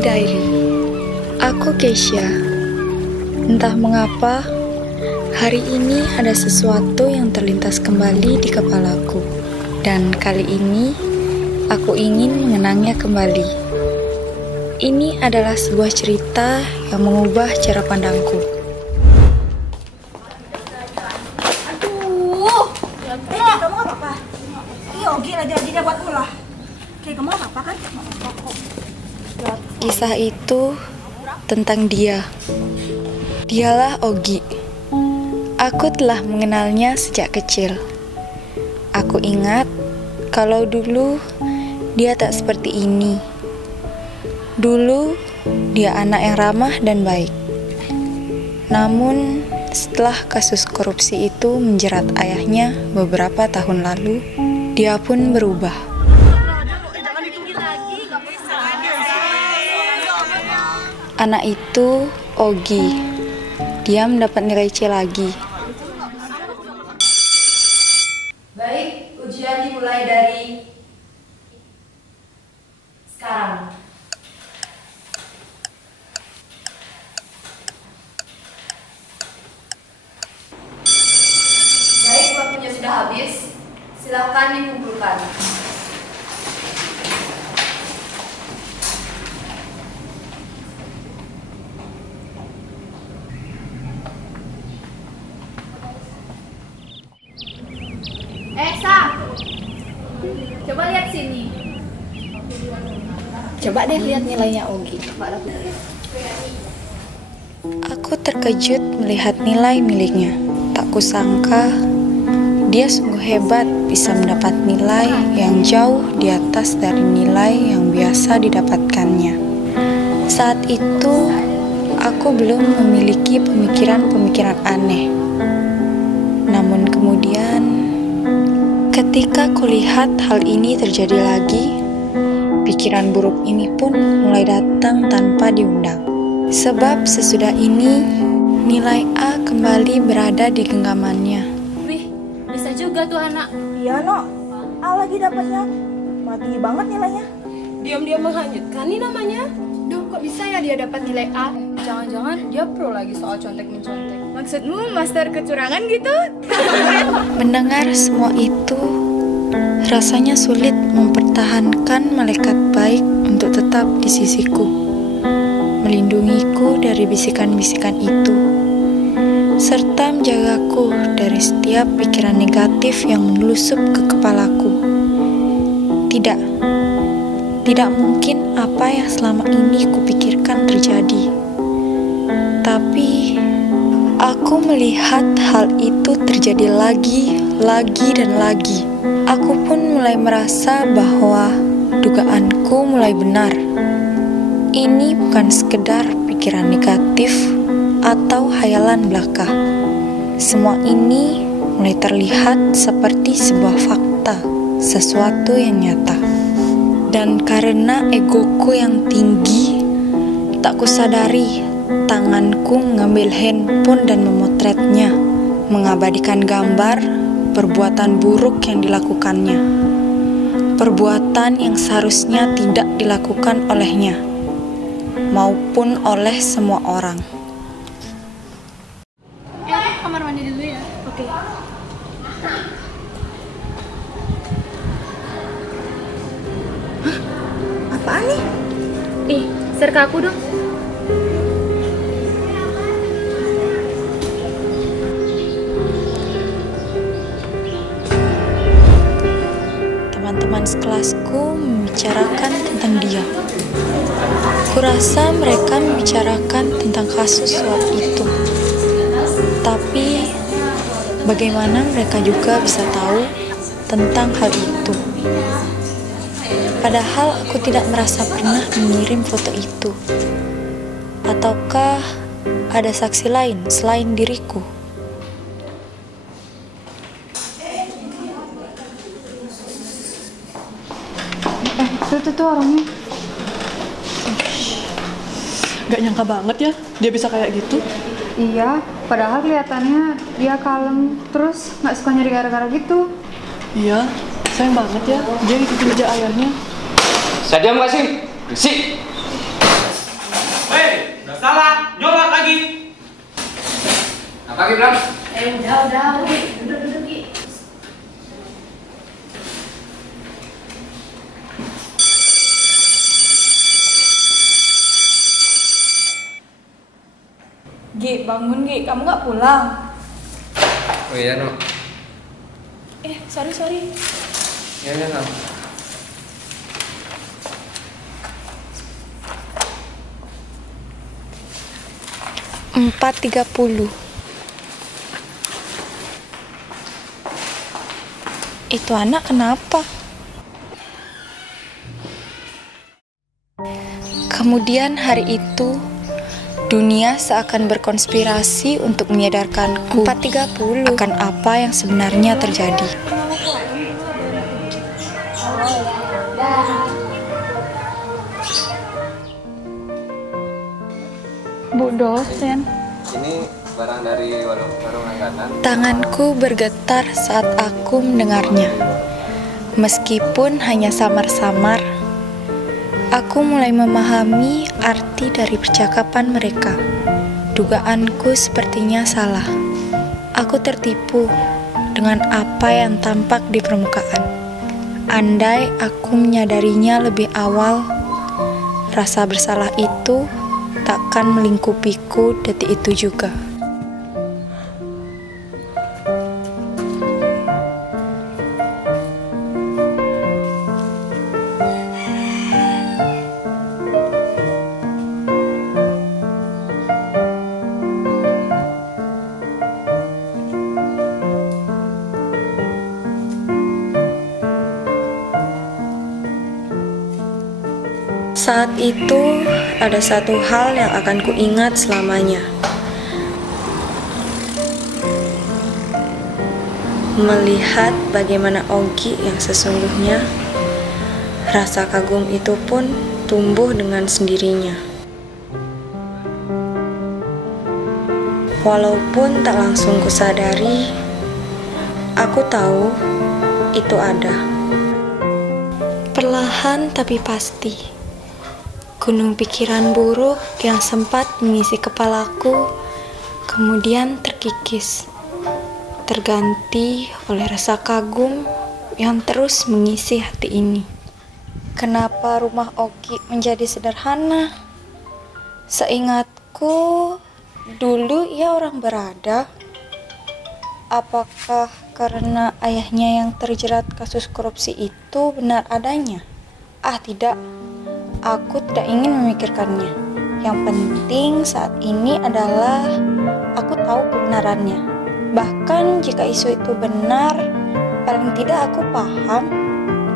Diary. Aku Keisha. Entah mengapa, hari ini ada sesuatu yang terlintas kembali di kepalaku. Dan kali ini, aku ingin mengenangnya kembali. Ini adalah sebuah cerita yang mengubah cara pandangku. Aduh, kamu nggak apa-apa? Iya, oke lah dia buat ulah. Kayak kamu nggak apa-apa kan? Kisah itu tentang dia. Dialah Ogi. Aku telah mengenalnya sejak kecil. Aku ingat kalau dulu dia tak seperti ini. Dulu dia anak yang ramah dan baik. Namun setelah kasus korupsi itu menjerat ayahnya beberapa tahun lalu, dia pun berubah. Anak itu Ogi. Dia mendapat nilai C lagi. Baik, ujian dimulai dari sekarang. Baik, waktunya sudah habis. Silakan dikumpulkan. Sa, coba lihat sini. Coba deh lihat nilainya Ogi. Aku terkejut melihat nilai miliknya. Tak kusangka dia sungguh hebat bisa mendapat nilai yang jauh di atas dari nilai yang biasa didapatkannya. Saat itu aku belum memiliki pemikiran-pemikiran aneh. Namun kemudian ketika kulihat hal ini terjadi lagi, pikiran buruk ini pun mulai datang tanpa diundang. Sebab sesudah ini, nilai A kembali berada di genggamannya. Wih, bisa juga tuh anak. Iya, no. A lagi dapatnya. Mati banget nilainya. Diam-diam menghanyutkan nih namanya. Duh, kok bisa ya dia dapat nilai A? Jangan-jangan dia pro lagi soal contek-mencontek. Maksudmu master kecurangan gitu? Mendengar semua itu, rasanya sulit mempertahankan malaikat baik untuk tetap di sisiku, melindungiku dari bisikan-bisikan itu, serta menjagaku dari setiap pikiran negatif yang menelusup ke kepalaku. Tidak mungkin apa yang selama ini kupikirkan terjadi. Tapi aku melihat hal itu terjadi lagi dan lagi. Aku pun mulai merasa bahwa dugaanku mulai benar. Ini bukan sekedar pikiran negatif atau hayalan belaka. Semua ini mulai terlihat seperti sebuah fakta, sesuatu yang nyata. Dan karena egoku yang tinggi, tak kusadari tanganku mengambil handphone dan memotretnya, mengabadikan gambar perbuatan buruk yang dilakukannya, perbuatan yang seharusnya tidak dilakukan olehnya maupun oleh semua orang. Kamar mandi dulu ya. Oke. Apaan nih? Ih, share ke aku dong. Teman-teman sekelasku membicarakan tentang dia. Kurasa mereka membicarakan tentang kasus suap itu. Tapi bagaimana mereka juga bisa tahu tentang hal itu? Padahal aku tidak merasa pernah mengirim foto itu. Ataukah ada saksi lain selain diriku? Itu orangnya. Gak nyangka banget ya dia bisa kayak gitu. Iya, padahal kelihatannya dia kalem, terus nggak suka nyari gara-gara gitu. Iya, sayang banget ya dia ngikutin jejak ayahnya. Saya diam gak sih? Berisik. Salah, nyoba lagi. Apa Ki bilang? Udah, duduk Ki. Gi, bangun Gi, kamu nggak pulang? Oh iya no. Sorry. Iya no. 4.30. Itu anak kenapa? Kemudian hari itu dunia seakan berkonspirasi untuk menyadarkanku 4.30 akan apa yang sebenarnya terjadi. Bu dosen. Ini barang dari warung langganan. Tanganku bergetar saat aku mendengarnya. Meskipun hanya samar-samar, aku mulai memahami arti dari percakapan mereka. Dugaanku sepertinya salah. Aku tertipu dengan apa yang tampak di permukaan. Andai aku menyadarinya lebih awal, rasa bersalah itu takkan melingkupiku detik itu juga. Saat itu, ada satu hal yang akan kuingat selamanya. Melihat bagaimana Ogi yang sesungguhnya, rasa kagum itu pun tumbuh dengan sendirinya. Walaupun tak langsung kusadari, aku tahu itu ada. Perlahan tapi pasti. Gunung pikiran buruk yang sempat mengisi kepalaku kemudian terkikis, terganti oleh rasa kagum yang terus mengisi hati ini. Kenapa rumah Ogi menjadi sederhana? Seingatku, dulu ia orang berada. Apakah karena ayahnya yang terjerat kasus korupsi itu benar adanya? Tidak. Aku tidak ingin memikirkannya. Yang penting saat ini adalah aku tahu kebenarannya. Bahkan jika isu itu benar, paling tidak aku paham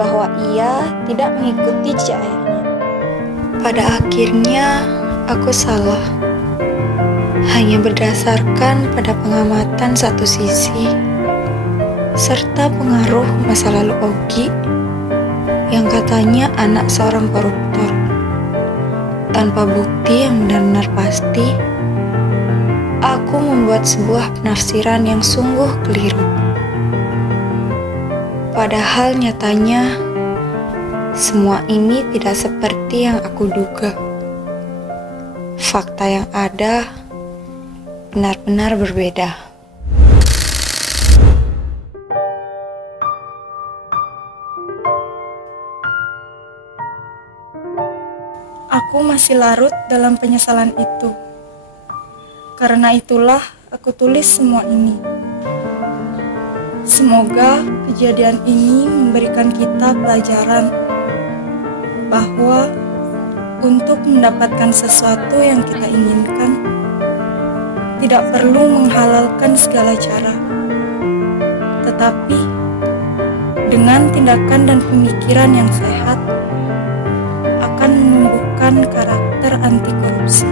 bahwa ia tidak mengikuti jejak ayahnya. Pada akhirnya aku salah. Hanya berdasarkan pada pengamatan satu sisi serta pengaruh masa lalu Ogi yang katanya anak seorang koruptor. Tanpa bukti yang benar-benar pasti, aku membuat sebuah penafsiran yang sungguh keliru. Padahal nyatanya, semua ini tidak seperti yang aku duga. Fakta yang ada benar-benar berbeda. Aku masih larut dalam penyesalan itu. Karena itulah aku tulis semua ini. Semoga kejadian ini memberikan kita pelajaran bahwa untuk mendapatkan sesuatu yang kita inginkan, tidak perlu menghalalkan segala cara, tetapi dengan tindakan dan pemikiran yang sehat akan menumbuhkan karakter anti korupsi.